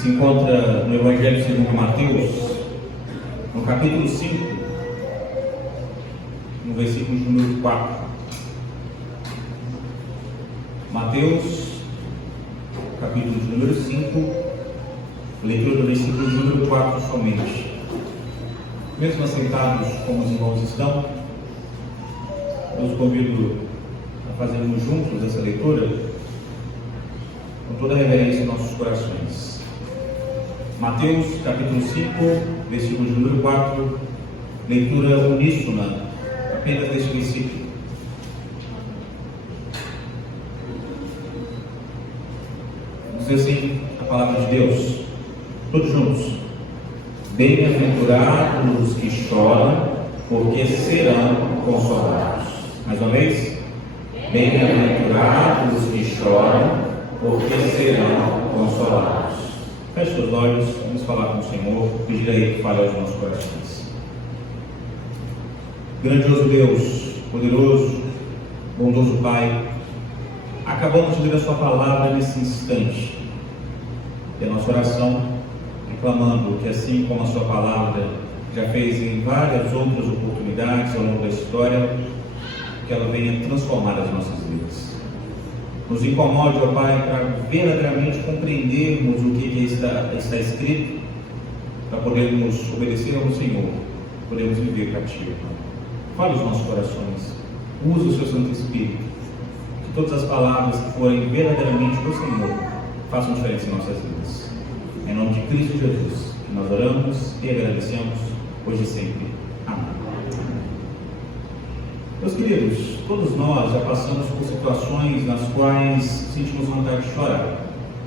se encontra no Evangelho segundo Mateus, no capítulo 5, no versículo de número 4. Mateus, capítulo de número 5, leitura do versículo de número 4 somente. Mesmo assentados como os irmãos estão, eu os convido a fazermos juntos essa leitura com toda a reverência em nossos corações. Mateus, capítulo 5, versículo de número 4, leitura uníssona, apenas deste versículo. Diz assim a palavra de Deus, todos juntos: bem-aventurados os que choram, porque serão consolados. Mais uma vez: bem-aventurados os que choram, porque serão consolados. Feche os olhos, vamos falar com o Senhor, pedir a Ele que fale aos nossos corações. Grandioso Deus, poderoso, bondoso Pai, acabamos de ler a Sua palavra nesse instante. E a nossa oração, reclamando que assim como a Sua palavra já fez em várias outras oportunidades ao longo da história, que ela venha transformar as nossas vidas. Nos incomode, ó Pai, para verdadeiramente compreendermos o que está escrito, para podermos obedecer ao Senhor, podermos viver para Ti. Fale os nossos corações, use o Seu Santo Espírito, que todas as palavras que forem verdadeiramente do Senhor façam diferença em nossas vidas. Em nome de Cristo Jesus, que nós oramos e agradecemos, hoje e sempre. Amém. Meus queridos, todos nós já passamos por situações nas quais sentimos vontade de chorar.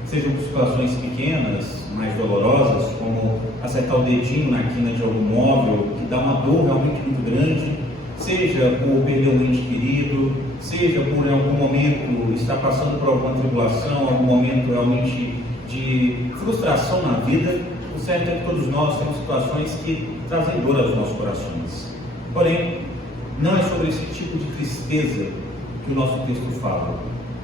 Sejam situações pequenas, mais dolorosas, como acertar o dedinho na quina de algum móvel, que dá uma dor realmente muito grande, seja por perder um ente querido, seja por em algum momento estar passando por alguma tribulação, algum momento realmente de frustração na vida. O certo é que todos nós temos situações que trazem dor aos nossos corações. Porém, não é sobre esse tipo de tristeza que o nosso texto fala.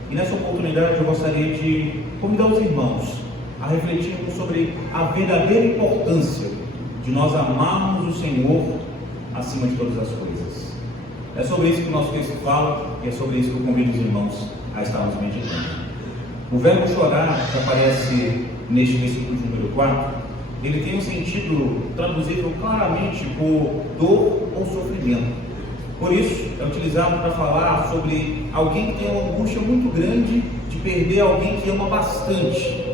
E nessa oportunidade eu gostaria de convidar os irmãos a refletirmos sobre a verdadeira importância de nós amarmos o Senhor acima de todas as coisas. É sobre isso que o nosso texto fala e é sobre isso que eu convido os irmãos a estarmos meditando. O verbo chorar, que aparece neste versículo de número 4, ele tem um sentido traduzível claramente por dor ou sofrimento. Por isso, é utilizado para falar sobre alguém que tem uma angústia muito grande de perder alguém que ama bastante.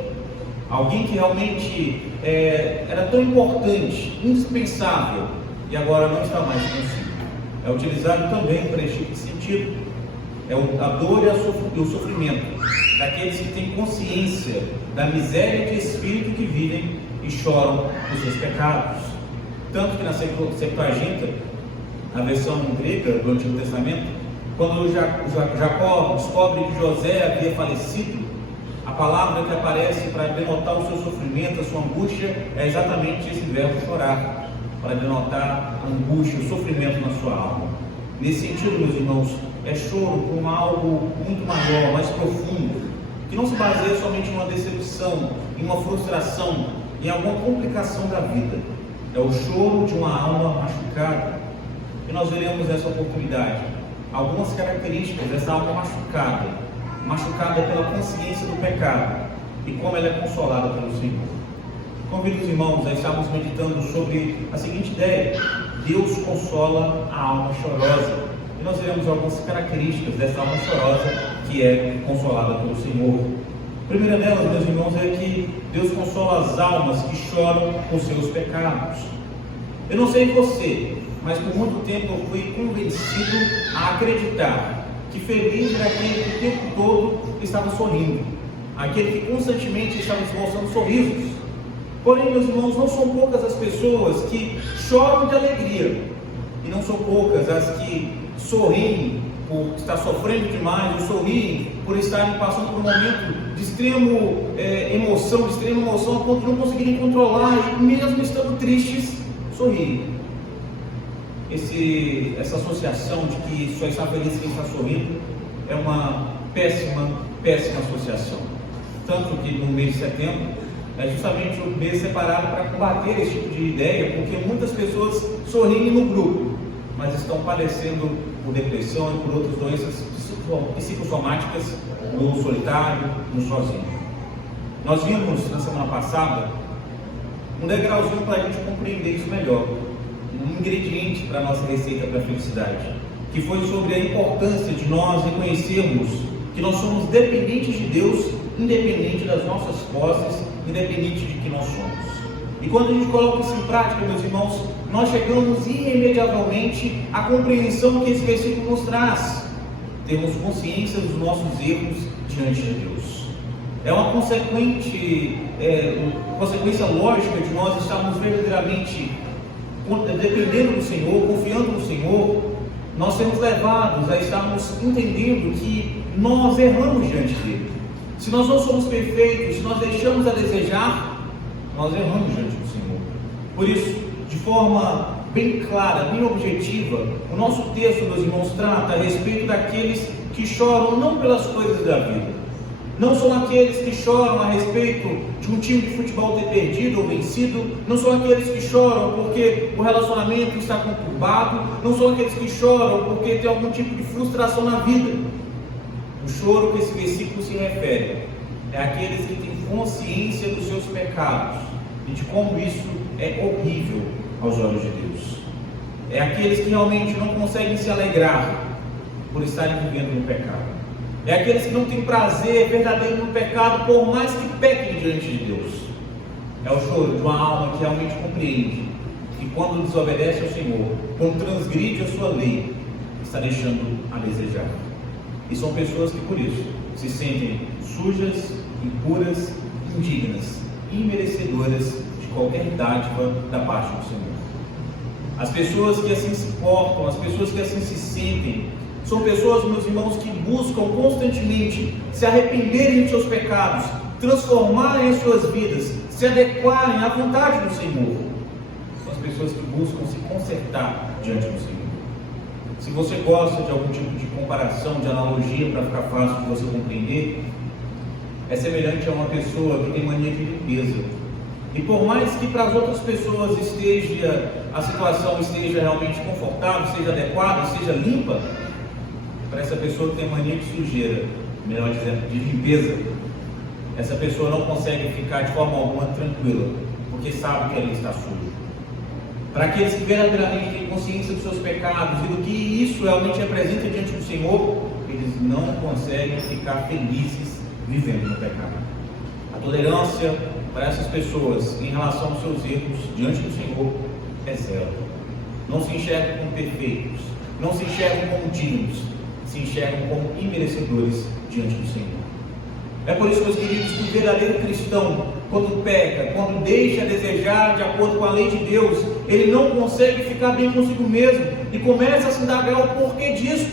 Alguém que realmente era tão importante, indispensável, e agora não está mais consigo. É utilizado também para este sentido. É a dor e o sofrimento daqueles que têm consciência da miséria de espírito que vivem e choram por seus pecados. Tanto que na Septuaginta, na versão grega do Antigo Testamento, quando Jacó descobre que José havia falecido, a palavra que aparece para denotar o seu sofrimento, a sua angústia, é exatamente esse verbo chorar, para denotar a angústia, o sofrimento na sua alma. Nesse sentido, meus irmãos, é choro por algo muito maior, mais profundo, que não se baseia somente em uma decepção, em uma frustração, em alguma complicação da vida. É o choro de uma alma machucada. E nós veremos nessa oportunidade algumas características dessa alma machucada pela consciência do pecado e como ela é consolada pelo Senhor. Convido os irmãos a estarmos meditando sobre a seguinte ideia: Deus consola a alma chorosa. E nós veremos algumas características dessa alma chorosa que é consolada pelo Senhor. A primeira delas, meus irmãos, é que Deus consola as almas que choram com seus pecados. Eu não sei você, mas por muito tempo eu fui convencido a acreditar que feliz era aquele que o tempo todo estava sorrindo, aquele que constantemente estava esboçando sorrisos. Porém, meus irmãos, não são poucas as pessoas que choram de alegria, e não são poucas as que sorriem por estar sofrendo demais, ou sorriem por estarem passando por um momento de extrema emoção, a ponto de não conseguirem controlar, e mesmo estando tristes, sorriem. Essa associação de que só está feliz quem está sorrindo é uma péssima associação. Tanto que no mês de setembro é justamente o mês separado para combater esse tipo de ideia, porque muitas pessoas sorriem no grupo, mas estão padecendo por depressão e por outras doenças psicossomáticas no solitário, no sozinho. Nós vimos na semana passada um degrauzinho para a gente compreender isso melhor, um ingrediente para a nossa receita para a felicidade, que foi sobre a importância de nós reconhecermos que nós somos dependentes de Deus, independente das nossas posses, independente de que nós somos. E quando a gente coloca isso em prática, meus irmãos, nós chegamos irremediavelmente à compreensão que esse versículo nos traz. Temos consciência dos nossos erros diante de Deus. É uma consequência lógica de nós estarmos verdadeiramente dependendo do Senhor, confiando no Senhor. Nós sermos levados a estarmos entendendo que nós erramos diante dele. Se nós não somos perfeitos, se nós deixamos a desejar, nós erramos diante do Senhor. Por isso, de forma bem clara, bem objetiva, o nosso texto, meus irmãos, trata a respeito daqueles que choram não pelas coisas da vida. Não são aqueles que choram a respeito de um time de futebol ter perdido ou vencido. Não são aqueles que choram porque o relacionamento está conturbado. Não são aqueles que choram porque tem algum tipo de frustração na vida. O choro que esse versículo se refere é aqueles que têm consciência dos seus pecados e de como isso é horrível aos olhos de Deus. É aqueles que realmente não conseguem se alegrar por estarem vivendo no pecado. É aqueles que não têm prazer verdadeiro no pecado, por mais que pequem diante de Deus. É o choro de uma alma que realmente compreende que quando desobedece ao Senhor, quando transgride a sua lei, está deixando a desejar. E são pessoas que por isso se sentem sujas, impuras, indignas, imerecedoras de qualquer dádiva da parte do Senhor. As pessoas que assim se portam, as pessoas que assim se sentem, são pessoas, meus irmãos, que buscam constantemente se arrependerem de seus pecados, transformarem as suas vidas, se adequarem à vontade do Senhor. São as pessoas que buscam se consertar diante do Senhor. Se você gosta de algum tipo de comparação, de analogia, para ficar fácil de você compreender, é semelhante a uma pessoa que tem mania de limpeza. E por mais que para as outras pessoas a situação esteja realmente confortável, seja adequada, seja limpa, para essa pessoa que tem mania de sujeira, melhor dizendo, de limpeza, essa pessoa não consegue ficar de forma alguma tranquila, porque sabe que ali está sujo. Para aqueles que verdadeiramente têm consciência dos seus pecados e do que isso realmente representa diante do Senhor, eles não conseguem ficar felizes vivendo no pecado. A tolerância para essas pessoas em relação aos seus erros diante do Senhor é zero. Não se enxergam como perfeitos, não se enxergam como dignos, se enxergam como imerecedores diante do Senhor. É por isso, meus queridos, que o verdadeiro cristão, quando peca, quando deixa a desejar de acordo com a lei de Deus, ele não consegue ficar bem consigo mesmo e começa a se indagar o porquê disso.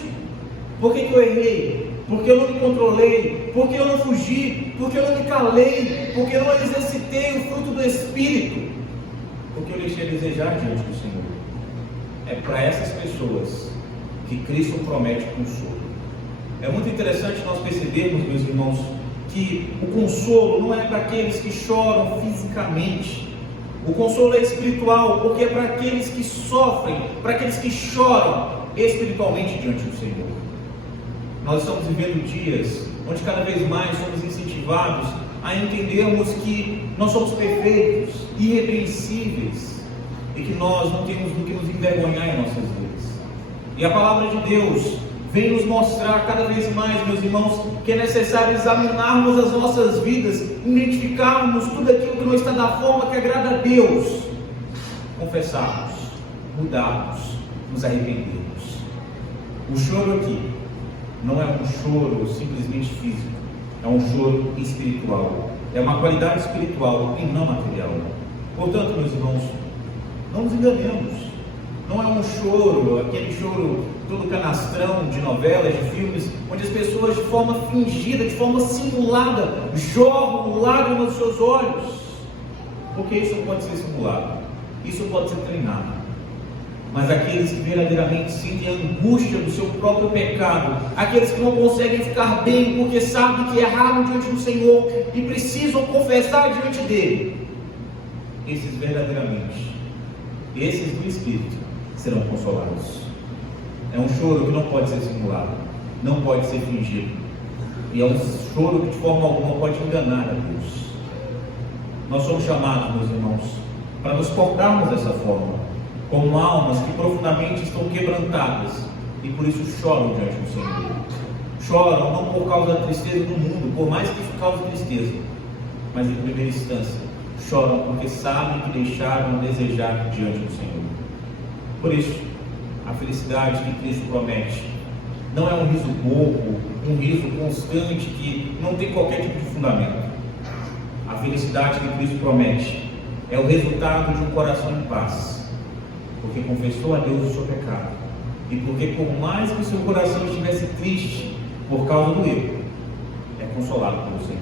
Por que eu errei? Por que eu não me controlei? Por que eu não fugi? Por que eu não me calei? Por que eu não exercitei o fruto do Espírito? Por que eu deixei a desejar diante do Senhor? É para essas pessoas que Cristo promete consolo. É muito interessante nós percebermos, meus irmãos, que o consolo não é para aqueles que choram fisicamente. O consolo é espiritual, porque é para aqueles que sofrem, para aqueles que choram espiritualmente diante do Senhor. Nós estamos vivendo dias onde cada vez mais somos incentivados a entendermos que nós somos perfeitos, irrepreensíveis e que nós não temos do que nos envergonhar em nossas vidas. E a palavra de Deus vem nos mostrar cada vez mais, meus irmãos, que é necessário examinarmos as nossas vidas, identificarmos tudo aquilo que não está da forma que agrada a Deus, confessarmos, mudarmos, nos arrependermos. O choro aqui não é um choro simplesmente físico, é um choro espiritual, é uma qualidade espiritual e não material. Portanto, meus irmãos, não nos enganemos. Não é um choro, aquele choro todo canastrão de novelas, de filmes, onde as pessoas de forma fingida, de forma simulada, jorram lágrimas dos seus olhos. Porque isso não pode ser simulado, isso pode ser treinado. mas aqueles que verdadeiramente sentem a angústia do seu próprio pecado, aqueles que não conseguem ficar bem porque sabem que erraram diante do Senhor e precisam confessar diante dele, esses verdadeiramente, esses do Espírito, serão consolados. É um choro que não pode ser simulado, não pode ser fingido, e é um choro que de forma alguma pode enganar a Deus. Nós somos chamados, meus irmãos, para nos portarmos dessa forma, como almas que profundamente estão quebrantadas e por isso choram diante do Senhor. Choram não por causa da tristeza do mundo, por mais que isso cause tristeza, mas em primeira instância choram porque sabem que deixaram de desejar diante do Senhor. Por isso, a felicidade que Cristo promete não é um riso bobo, um riso constante que não tem qualquer tipo de fundamento. A felicidade que Cristo promete é o resultado de um coração em paz, porque confessou a Deus o seu pecado, e porque por mais que o seu coração estivesse triste por causa do erro, é consolado pelo Senhor.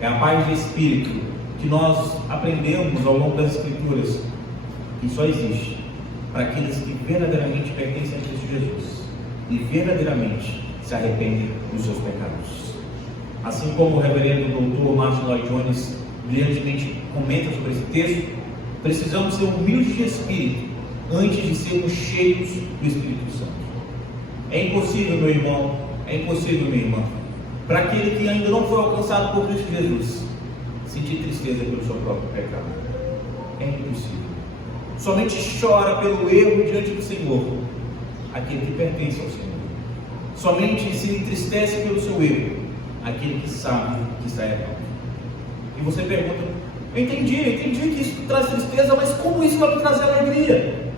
É a paz de espírito que nós aprendemos ao longo das Escrituras, que só existe para aqueles que verdadeiramente pertencem a Cristo Jesus e verdadeiramente se arrependem dos seus pecados. Assim como o reverendo doutor Martin Lloyd Jones brilhantemente comenta sobre esse texto, precisamos ser humildes de espírito antes de sermos cheios do Espírito Santo. É impossível, meu irmão, é impossível, minha irmã, para aquele que ainda não foi alcançado por Cristo Jesus, sentir tristeza pelo seu próprio pecado. É impossível. Somente chora pelo erro diante do Senhor aquele que pertence ao Senhor. Somente se entristece pelo seu erro aquele que sabe que está errado. E você pergunta: eu entendi que isso traz tristeza, mas como isso vai me trazer alegria?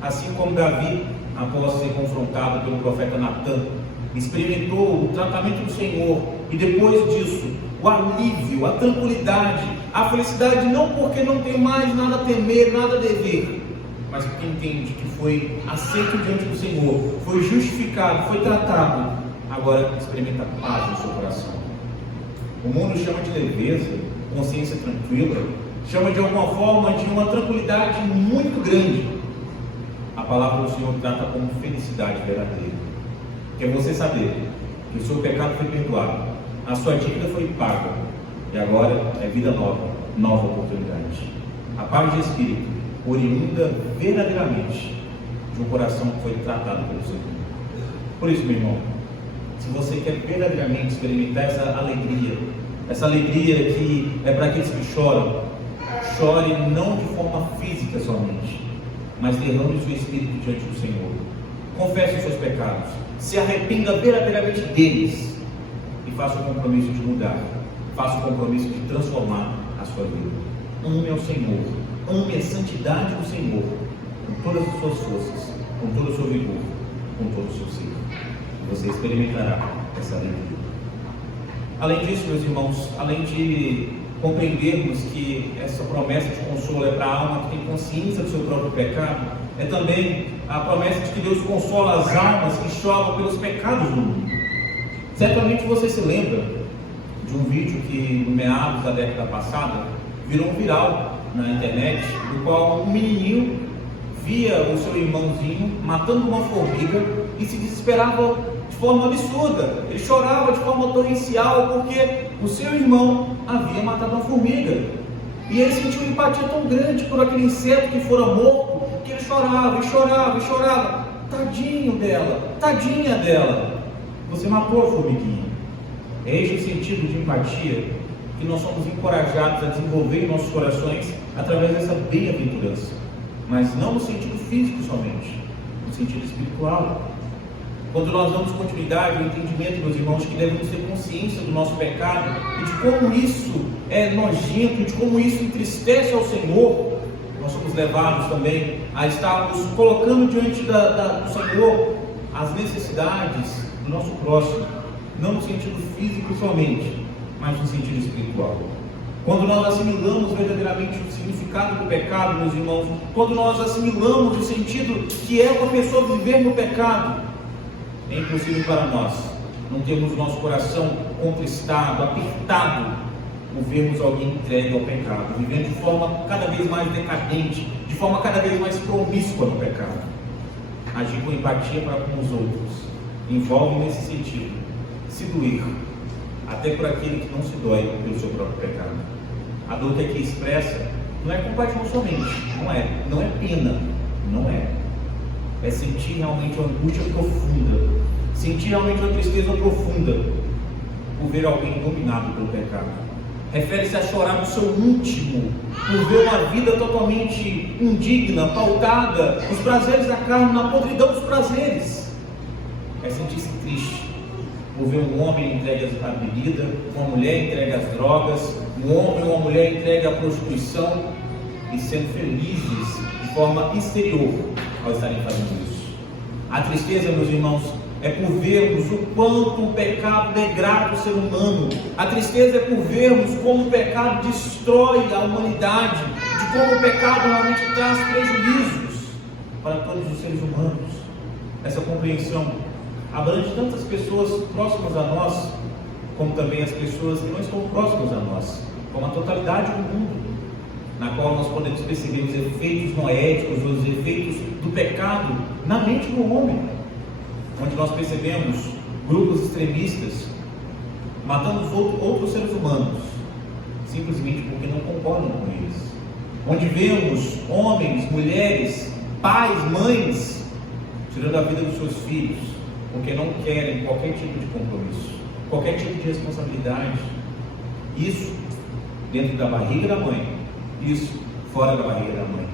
Assim como Davi, após ser confrontado pelo profeta Natan, experimentou o tratamento do Senhor, e depois disso, o alívio, a tranquilidade, a felicidade, não porque não tem mais nada a temer, nada a dever, mas porque entende que foi aceito diante do Senhor, foi justificado, foi tratado, agora experimenta paz no seu coração. O mundo chama de leveza, consciência tranquila, chama de alguma forma de uma tranquilidade muito grande. A palavra do Senhor trata como felicidade verdadeira, que é você saber que o seu pecado foi perdoado, a sua dívida foi paga, e agora é vida nova, nova oportunidade. A paz de espírito, oriunda verdadeiramente de um coração que foi tratado pelo Senhor. Por isso, meu irmão, se você quer verdadeiramente experimentar essa alegria que é para aqueles que choram, chore não de forma física somente, mas derrame o seu espírito diante do Senhor. Confesse os seus pecados, se arrependa verdadeiramente deles e faça o compromisso de mudar, faça o compromisso de transformar a sua vida. Ame ao Senhor, ame a santidade do Senhor com todas as suas forças, com todo o seu vigor, com todo o seu ser. Você experimentará essa alegria. Além disso, meus irmãos, além de compreendermos que essa promessa de consolo é para a alma que tem consciência do seu próprio pecado, é também a promessa de que Deus consola as almas que choram pelos pecados do mundo. Certamente você se lembra de um vídeo que, no meados da década passada, virou um viral na internet, no qual um menininho via o seu irmãozinho matando uma formiga e se desesperava de forma absurda. Ele chorava de forma torrencial porque o seu irmão havia matado uma formiga, e ele sentiu uma empatia tão grande por aquele inseto que fora morto, que ele chorava e chorava e chorava. Tadinho dela, tadinha dela, você matou a formiguinha. É esse o sentido de empatia que nós somos encorajados a desenvolver em nossos corações através dessa bem-aventurança, mas não no sentido físico somente, no sentido espiritual. Quando nós damos continuidade ao entendimento, meus irmãos, que devemos ter consciência do nosso pecado e de como isso é nojento, e de como isso entristece ao Senhor, nós somos levados também a estarmos colocando diante do Senhor as necessidades do nosso próximo, não no sentido físico somente, mas no sentido espiritual. Quando nós assimilamos verdadeiramente o significado do pecado, meus irmãos, quando nós assimilamos o sentido que é uma pessoa viver no pecado, é impossível para nós não termos o nosso coração contristado, apertado, por vermos alguém entregue ao pecado, vivendo de forma cada vez mais decadente, de de forma cada vez mais promíscua no pecado. Agir com empatia para com os outros envolve, nesse sentido, se doer, até por aquele que não se dói pelo seu próprio pecado. A dor que aqui expressa não é compaixão somente, não é pena, não é. É sentir realmente uma angústia profunda, sentir realmente uma tristeza profunda por ver alguém dominado pelo pecado. Refere-se a chorar no seu íntimo, por ver uma vida totalmente indigna, pautada nos prazeres da carne, na podridão dos prazeres. É sentir-se triste por ver um homem entregue à bebida, uma mulher entregue às drogas, um homem ou uma mulher entregue à prostituição e sendo felizes de forma exterior ao estarem fazendo isso. A tristeza, meus irmãos, é por vermos o quanto o pecado degrada o ser humano. A tristeza é por vermos como o pecado destrói a humanidade, de como o pecado realmente traz prejuízos para todos os seres humanos. Essa compreensão abrange tantas pessoas próximas a nós, como também as pessoas que não estão próximas a nós, como a totalidade do mundo, na qual nós podemos perceber os efeitos noéticos, os efeitos do pecado na mente do homem, onde nós percebemos grupos extremistas matando outros seres humanos, simplesmente porque não concordam com eles, onde vemos homens, mulheres, pais, mães, tirando a vida dos seus filhos, porque não querem qualquer tipo de compromisso, qualquer tipo de responsabilidade. Isso dentro da barriga da mãe, isso fora da barriga da mãe.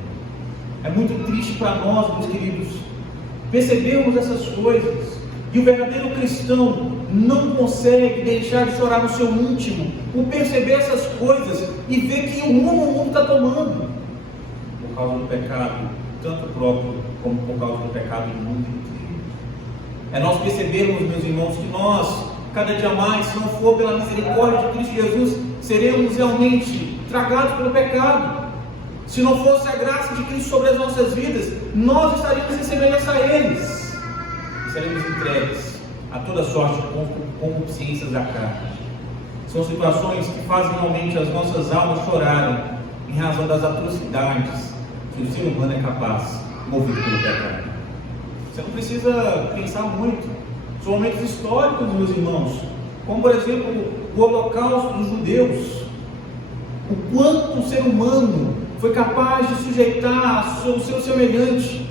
É muito triste para nós, meus queridos, percebermos essas coisas, e o verdadeiro cristão não consegue deixar de chorar no seu íntimo por perceber essas coisas e ver que o mundo está tomando por causa do pecado, tanto próprio como por causa do pecado do mundo inteiro. É nós percebermos, meus irmãos, que nós, cada dia mais, se não for pela misericórdia de Cristo Jesus, seremos realmente tragados pelo pecado. Se não fosse a graça de Cristo sobre as nossas vidas, nós estaríamos em semelhança a eles, seremos entregues a toda sorte de concupiscências da carne. São situações que fazem realmente as nossas almas chorarem em razão das atrocidades que o ser humano é capaz, movido pelo pecado. Você não precisa pensar muito. São momentos históricos, meus irmãos, como por exemplo o Holocausto dos judeus. O quanto o ser humano foi capaz de sujeitar o seu semelhante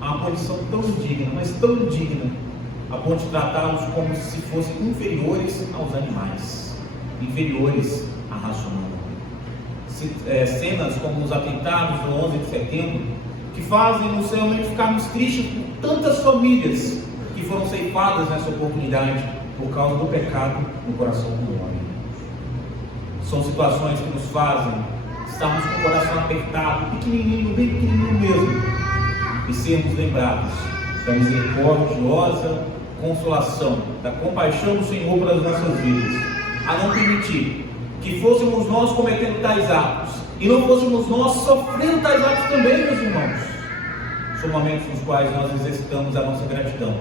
a uma condição tão indigna, mas tão indigna, a ponto de tratá-los como se fossem inferiores aos animais, inferiores à raça humana. Cenas como os atentados do 11 de setembro, que fazem-nos realmente ficarmos tristes por tantas famílias que foram ceifadas nessa oportunidade por causa do pecado no coração do homem. São situações que nos fazem estarmos com o coração apertado, pequenininho, bem pequenininho mesmo, e sermos lembrados da misericordiosa consolação, da compaixão do Senhor para as nossas vidas, a não permitir que fôssemos nós cometendo tais atos, e não fôssemos nós sofrendo tais atos também, meus irmãos. São momentos nos quais nós exercitamos a nossa gratidão,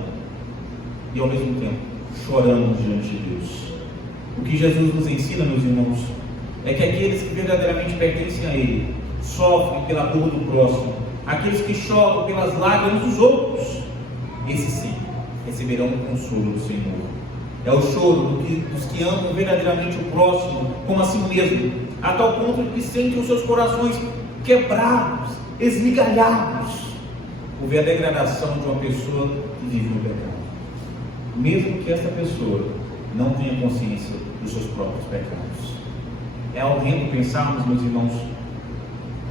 e ao mesmo tempo choramos diante de Deus. O que Jesus nos ensina, meus irmãos, é que aqueles que verdadeiramente pertencem a Ele sofrem pela dor do próximo, aqueles que choram pelas lágrimas dos outros, esses sim receberão o consolo do Senhor. É o choro dos que amam verdadeiramente o próximo como a si mesmo, a tal ponto de que sentem os seus corações quebrados, esmigalhados, por ver a degradação de uma pessoa que vive no pecado, mesmo que essa pessoa não tenha consciência dos seus próprios pecados. É horrendo pensarmos, meus irmãos,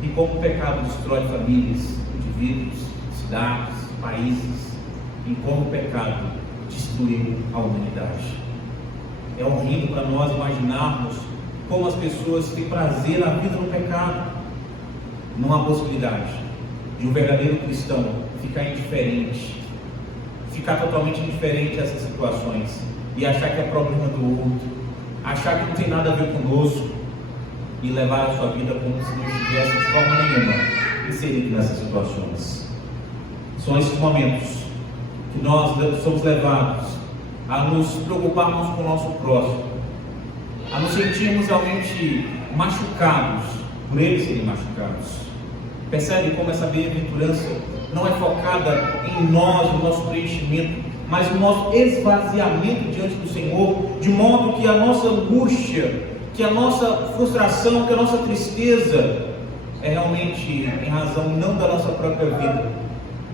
em como o pecado destrói famílias, indivíduos, cidades, países, em como o pecado destruiu a humanidade. É horrível para nós imaginarmos como as pessoas têm prazer na vida no pecado. Não há possibilidade de um verdadeiro cristão ficar indiferente, ficar totalmente indiferente a essas situações e achar que é problema do outro, achar que não tem nada a ver conosco e levar a sua vida como se não estivesse de forma nenhuma inserido nessas situações. São esses momentos que nós somos levados a nos preocuparmos com o nosso próximo, a nos sentirmos realmente machucados por eles serem machucados, Percebe como essa bem-aventurança não é focada em nós, no nosso preenchimento, mas no nosso esvaziamento diante do Senhor, de modo que a nossa angústia, que a nossa frustração, que a nossa tristeza é realmente em razão não da nossa própria vida,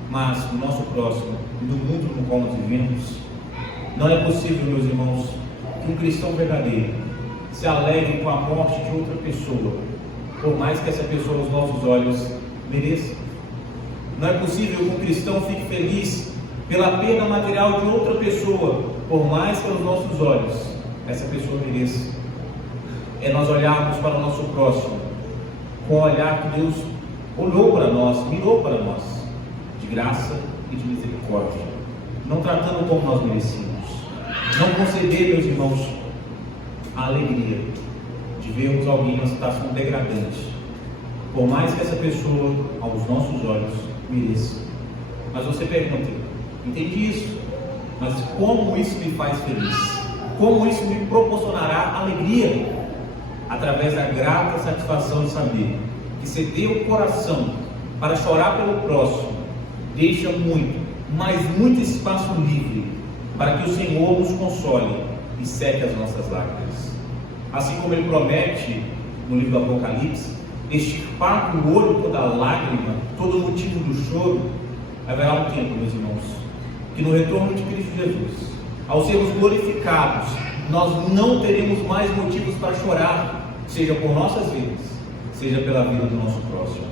mas do nosso próximo e do mundo no qual nós vivemos. Não é possível, meus irmãos, que um cristão verdadeiro se alegre com a morte de outra pessoa, por mais que essa pessoa aos nossos olhos mereça. Não é possível que um cristão fique feliz pela perda material de outra pessoa, por mais que aos nossos olhos essa pessoa mereça. É nós olharmos para o nosso próximo com o olhar que Deus olhou para nós, mirou para nós, de graça e de misericórdia, não tratando como nós merecíamos. Não conceder, meus irmãos, a alegria de vermos alguém numa situação degradante, por mais que essa pessoa, aos nossos olhos, mereça. Mas você pergunta: entendi isso, mas como isso me faz feliz? Como isso me proporcionará alegria? Através da grata satisfação de saber que ceder o coração para chorar pelo próximo deixa muito, mas muito espaço livre para que o Senhor nos console e seque as nossas lágrimas. Assim como Ele promete no livro do Apocalipse extirpar do olho toda lágrima, todo motivo do choro, haverá um tempo, meus irmãos, que no retorno de Cristo Jesus, ao sermos glorificados, nós não teremos mais motivos para chorar, seja por nossas vidas, seja pela vida do nosso próximo.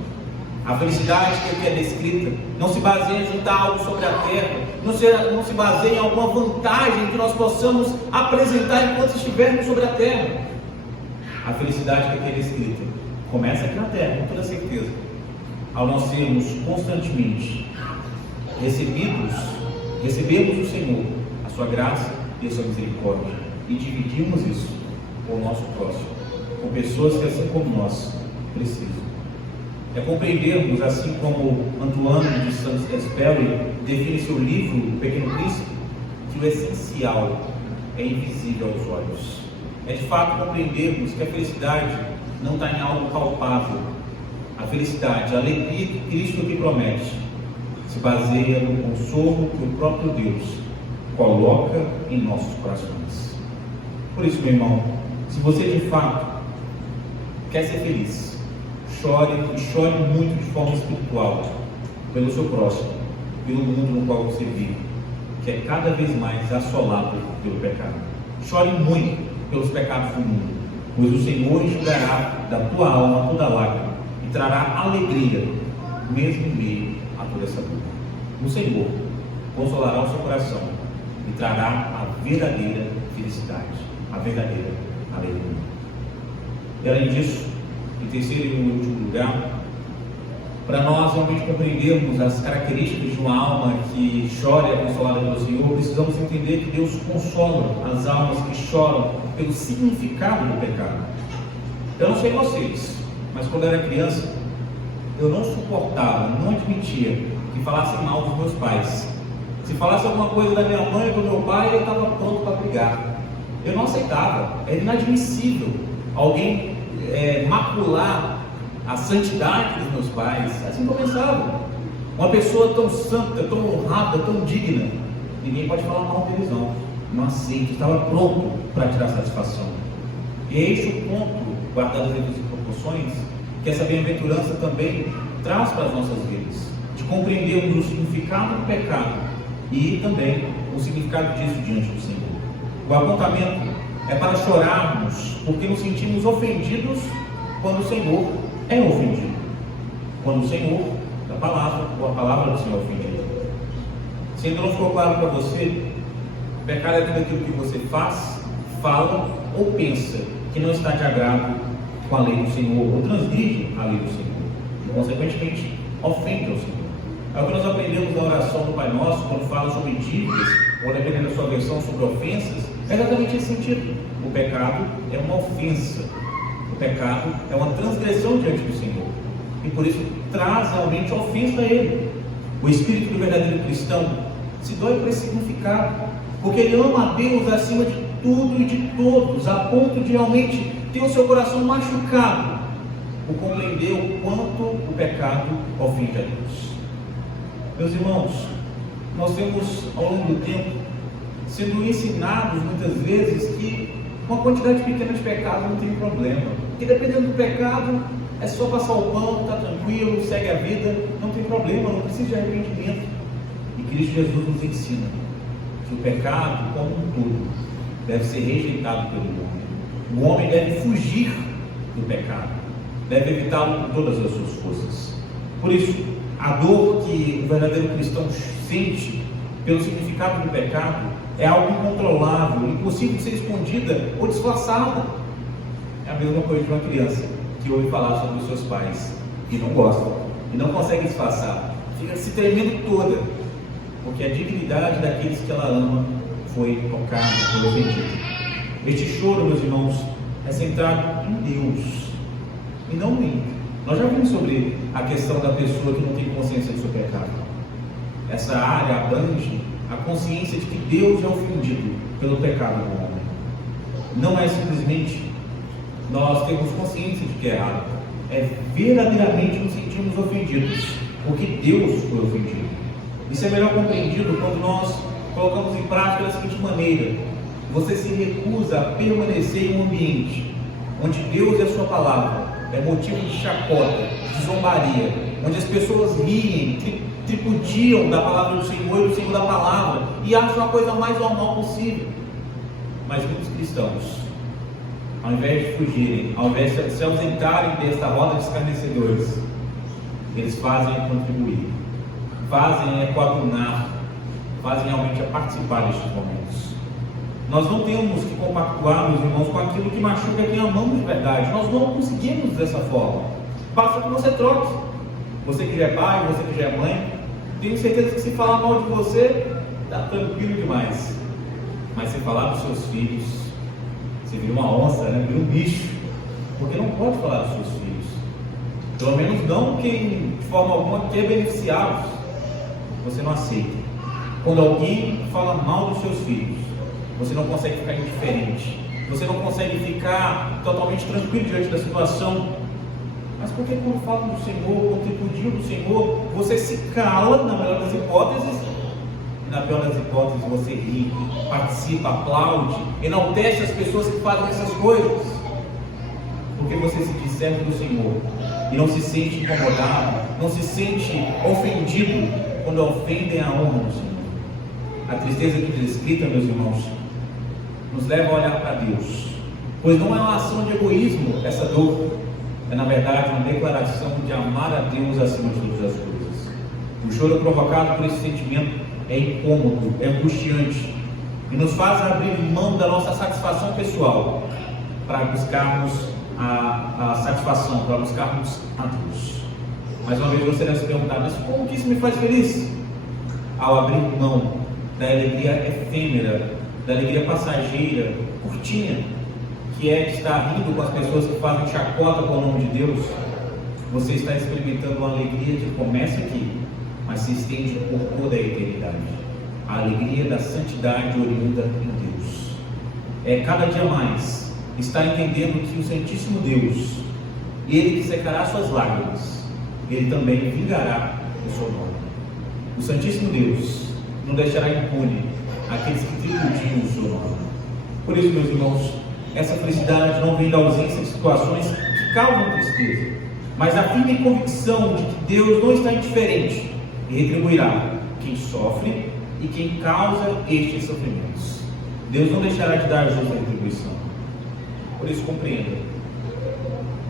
A felicidade que aqui é descrita não se baseia em juntar algo sobre a terra, não se baseia em alguma vantagem que nós possamos apresentar enquanto estivermos sobre a terra. A felicidade que aqui é descrita começa aqui na terra, com toda certeza, ao nós sermos constantemente recebemos do Senhor a sua graça e a sua misericórdia, e dividimos isso com o nosso próximo, com pessoas que, assim como nós, precisam. É compreendermos, assim como Antoine de Saint-Exupéry define seu livro, O Pequeno Príncipe, que o essencial é invisível aos olhos. É de fato compreendermos que a felicidade não está em algo palpável. A felicidade, a alegria que Cristo aqui promete, se baseia no consolo que o próprio Deus coloca em nossos corações. Por isso, meu irmão, se você de fato quer ser feliz, chore e chore muito de forma espiritual pelo seu próximo, pelo mundo no qual você vive, que é cada vez mais assolado pelo pecado. Chore muito pelos pecados do mundo, pois o Senhor enxugará da tua alma toda lágrima e trará alegria, mesmo em meio a toda essa dor. O Senhor consolará o seu coração e trará a verdadeira felicidade, a verdadeira alegria. E além disso, em terceiro e último lugar, para nós realmente compreendermos as características de uma alma que chora e é consolada pelo Senhor, precisamos entender que Deus consola as almas que choram pelo significado do pecado. Eu não sei vocês, mas quando eu era criança, eu não suportava, não admitia que falassem mal dos meus pais. Se falasse alguma coisa da minha mãe ou do meu pai, eu estava pronto para brigar. Eu não aceitava, era inadmissível alguém macular a santidade dos meus pais. Assim começava. Uma pessoa tão santa, tão honrada, tão digna, ninguém pode falar mal deles não. Não aceito, estava pronto para tirar satisfação. E eis o ponto, guardado as devidas proporções, que essa bem-aventurança também traz para as nossas vidas, de compreendermos o significado do pecado e também o significado disso diante do Senhor. O apontamento é para chorarmos porque nos sentimos ofendidos quando o Senhor é ofendido, quando o Senhor, a palavra do Senhor é ofendida. Se ainda não ficou claro para você, pecado é tudo aquilo que você faz, fala ou pensa que não está de agrado com a lei do Senhor, ou transgride a lei do Senhor, e consequentemente ofende ao Senhor. É o que nós aprendemos na oração do Pai Nosso, quando fala sobre dívidas, ou dependendo da sua versão sobre ofensas, é exatamente esse sentido. O pecado é uma ofensa, o pecado é uma transgressão diante do Senhor, e por isso traz realmente ofensa a Ele. O espírito do verdadeiro cristão se dói por esse significado, porque ele ama a Deus acima de tudo e de todos, a ponto de realmente ter o seu coração machucado por compreender o quanto o o pecado ofende a Deus. Meus irmãos, nós temos ao longo do tempo sendo ensinados muitas vezes que uma quantidade pequena de pecado não tem problema, que dependendo do pecado é só passar o pão, está tranquilo, segue a vida, não tem problema, não precisa de arrependimento. E Cristo Jesus nos ensina que o pecado como um todo deve ser rejeitado pelo homem. O homem deve fugir do pecado, deve evitá-lo com todas as suas forças. Por isso, a dor que o verdadeiro cristão sente pelo significado do pecado é algo incontrolável, impossível de ser escondida ou disfarçada. É a mesma coisa de uma criança que ouve falar sobre os seus pais e não gosta, e não consegue disfarçar, fica se tremendo toda, porque a dignidade daqueles que ela ama foi tocada, foi ofendida. Este choro, meus irmãos, é centrado em Deus e não em mim. Nós já vimos sobre a questão da pessoa que não tem consciência do seu pecado. Essa área abrange a consciência de que Deus é ofendido pelo pecado do homem. Não é simplesmente nós temos consciência de que é errado, é verdadeiramente nos sentimos ofendidos, porque Deus foi ofendido. Isso é melhor compreendido quando nós colocamos em prática da seguinte maneira: você se recusa a permanecer em um ambiente onde Deus e a sua palavra é motivo de chacota, de zombaria, onde as pessoas riem, tripudiam da palavra do Senhor e do Senhor da palavra e acham a coisa mais normal possível. Mas muitos cristãos, ao invés de fugirem, ao invés de se ausentarem desta roda de escarnecedores, eles fazem contribuir, fazem coadunar, fazem realmente a participar destes momentos. Nós não temos que compactuar, meus irmãos, com aquilo que machuca quem amamos de verdade. Nós não conseguimos dessa forma. Basta que você troque. Você que já é pai, você que já é mãe, tenho certeza que se falar mal de você, está tranquilo demais. Mas se falar dos seus filhos, você vira uma onça, né? Vira um bicho, porque não pode falar dos seus filhos. Pelo menos não quem de forma alguma quer beneficiá-los. Você não aceita. Quando alguém fala mal dos seus filhos, você não consegue ficar indiferente, você não consegue ficar totalmente tranquilo diante da situação. Mas por que quando falam do Senhor, quando tripudiam do Senhor, você se cala, na melhor das hipóteses, e na pior das hipóteses você ri, participa, aplaude, enaltece as pessoas que fazem essas coisas? Porque você se diz servo do Senhor e não se sente incomodado, não se sente ofendido quando ofendem a honra do Senhor. A tristeza aqui descrita, meus irmãos, nos leva a olhar para Deus, pois não é uma ação de egoísmo essa dor, é na verdade uma declaração de amar a Deus acima de todas as coisas. O choro provocado por esse sentimento é incômodo, é angustiante e nos faz abrir mão da nossa satisfação pessoal para buscarmos a satisfação, para buscarmos a Deus. Mais uma vez você deve se perguntar: mas como que isso me faz feliz? Ao abrir mão da alegria efêmera, da alegria passageira, curtinha, que é de estar rindo com as pessoas que fazem chacota com o nome de Deus, você está experimentando uma alegria que começa aqui, mas se estende por toda a eternidade. A alegria da santidade oriunda em Deus. É cada dia mais estar entendendo que o Santíssimo Deus, Ele que secará suas lágrimas, Ele também vingará o seu nome. O Santíssimo Deus não deixará impune aqueles que tripudiam o seu nome. Por isso, meus irmãos, essa felicidade não vem da ausência de situações que causam tristeza, mas da firme convicção de que Deus não está indiferente e retribuirá quem sofre e quem causa estes sofrimentos. Deus não deixará de dar justa retribuição. Por isso, compreenda: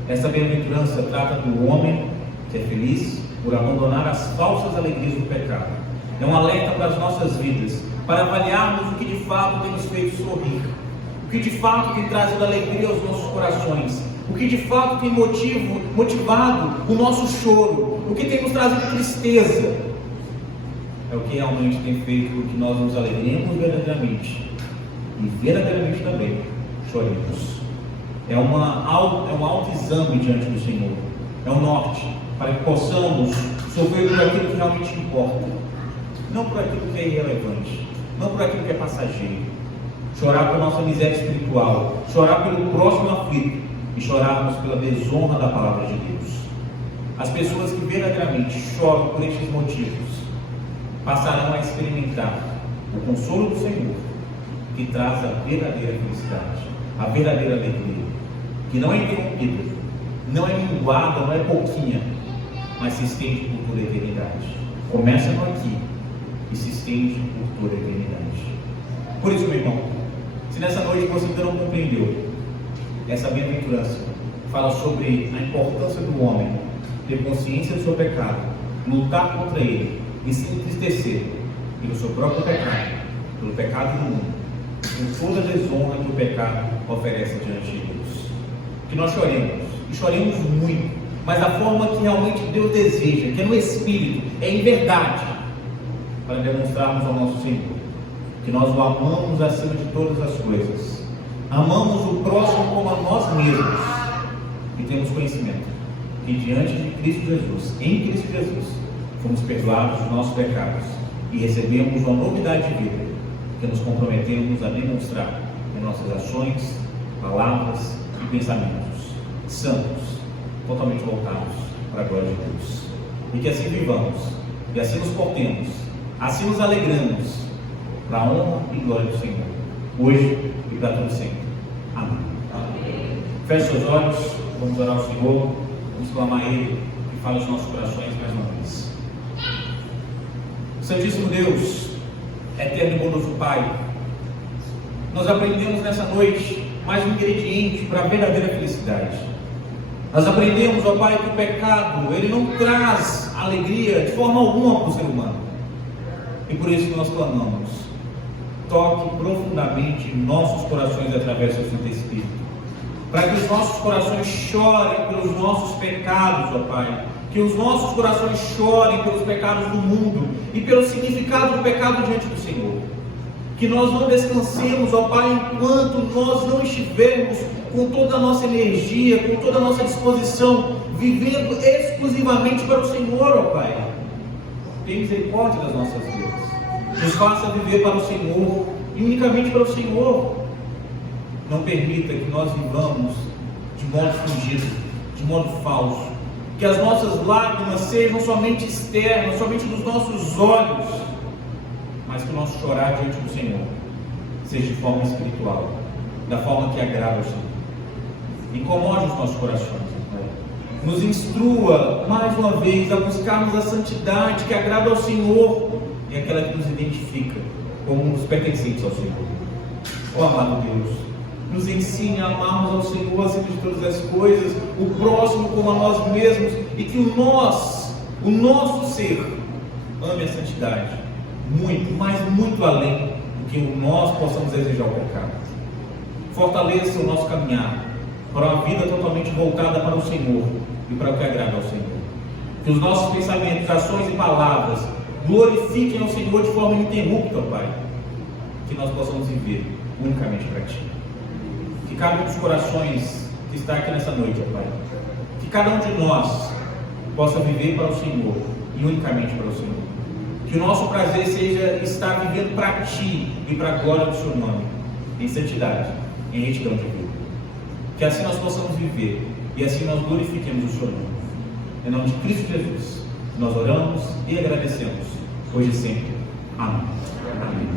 essa bem-aventurança trata do homem que é feliz por abandonar as falsas alegrias do pecado. É um alerta para as nossas vidas, para avaliarmos o que de fato tem nos feito sorrir, o que de fato tem trazido alegria aos nossos corações, o que de fato tem motivado o nosso choro, o que tem nos trazido tristeza. É o que realmente tem feito com que nós nos alegremos verdadeiramente e verdadeiramente também choremos. É um autoexame diante do Senhor, é um norte para que possamos sofrer por aquilo que realmente importa, não por aquilo que é irrelevante, não por aquilo que é passageiro. Chorar por nossa miséria espiritual, chorar pelo próximo aflito e chorarmos pela desonra da palavra de Deus. As pessoas que verdadeiramente choram por estes motivos passarão a experimentar o consolo do Senhor, que traz a verdadeira felicidade, a verdadeira alegria, que não é interrompida, não é minguada, não é pouquinha, mas se estende por toda a eternidade. Começa no aqui e se estende por toda a eternidade. Por isso, meu irmão, se nessa noite você ainda não compreendeu essa bem-aventurança, fala sobre a importância do homem ter consciência do seu pecado, lutar contra ele e se entristecer pelo seu próprio pecado, pelo pecado do mundo, por toda a desonra que o pecado oferece diante de Deus. Que nós choremos, e choremos muito, mas da forma que realmente Deus deseja, que é no Espírito, é em verdade, para demonstrarmos ao nosso Senhor que nós o amamos acima de todas as coisas, amamos o próximo como a nós mesmos, e temos conhecimento que diante de Cristo Jesus, em Cristo Jesus, fomos perdoados dos nossos pecados e recebemos uma novidade de vida que nos comprometemos a demonstrar em nossas ações, palavras e pensamentos santos, totalmente voltados para a glória de Deus. E que assim vivamos, e assim nos portemos, assim nos alegramos, para a honra e glória do Senhor, hoje e para todo sempre. Amém. Feche seus olhos, vamos orar ao Senhor, vamos clamar a Ele e fala aos nossos corações mais uma vez. Santíssimo Deus, eterno e bondoso Pai, nós aprendemos nessa noite mais um ingrediente para a verdadeira felicidade. Nós aprendemos, ó Pai, que o pecado, ele não traz alegria de forma alguma para o ser humano. E por isso que nós clamamos, toque profundamente em nossos corações através do seu Santo Espírito, para que os nossos corações chorem pelos nossos pecados, ó Pai, que os nossos corações chorem pelos pecados do mundo e pelo significado do pecado diante do Senhor. Que nós não descansemos, ó Pai, enquanto nós não estivermos com toda a nossa energia, com toda a nossa disposição, vivendo exclusivamente para o Senhor, ó Pai. Tenha misericórdia das nossas vidas. Nos faça viver para o Senhor e unicamente para o Senhor. Não permita que nós vivamos de modo fingido, de modo falso. Que as nossas lágrimas sejam somente externas, somente dos nossos olhos, mas que o nosso chorar diante do Senhor seja de forma espiritual, da forma que agrada ao Senhor. Incomode os nossos corações, nos instrua mais uma vez a buscarmos a santidade que agrada ao Senhor e aquela que nos identifica como os pertencentes ao Senhor. Ó amado Deus, nos ensine a amarmos ao Senhor acima de todas as coisas, o próximo como a nós mesmos, e que o nosso ser, ame a santidade, muito, mas muito além do que nós possamos desejar o pecado. Fortaleça o nosso caminhar para uma vida totalmente voltada para o Senhor e para o que agrada ao Senhor. Que os nossos pensamentos, ações e palavras glorifiquem ao Senhor de forma ininterrupta, Pai. Que nós possamos viver unicamente para Ti. Que cada um dos corações que está aqui nessa noite, ó Pai, que cada um de nós possa viver para o Senhor e unicamente para o Senhor. Que o nosso prazer seja estar vivendo para Ti e para a glória do Seu nome, em santidade, em retidão de vida. Que assim nós possamos viver e assim nós glorifiquemos o Seu nome. Em nome de Cristo Jesus, nós oramos e agradecemos, hoje e sempre. Amém. Amém.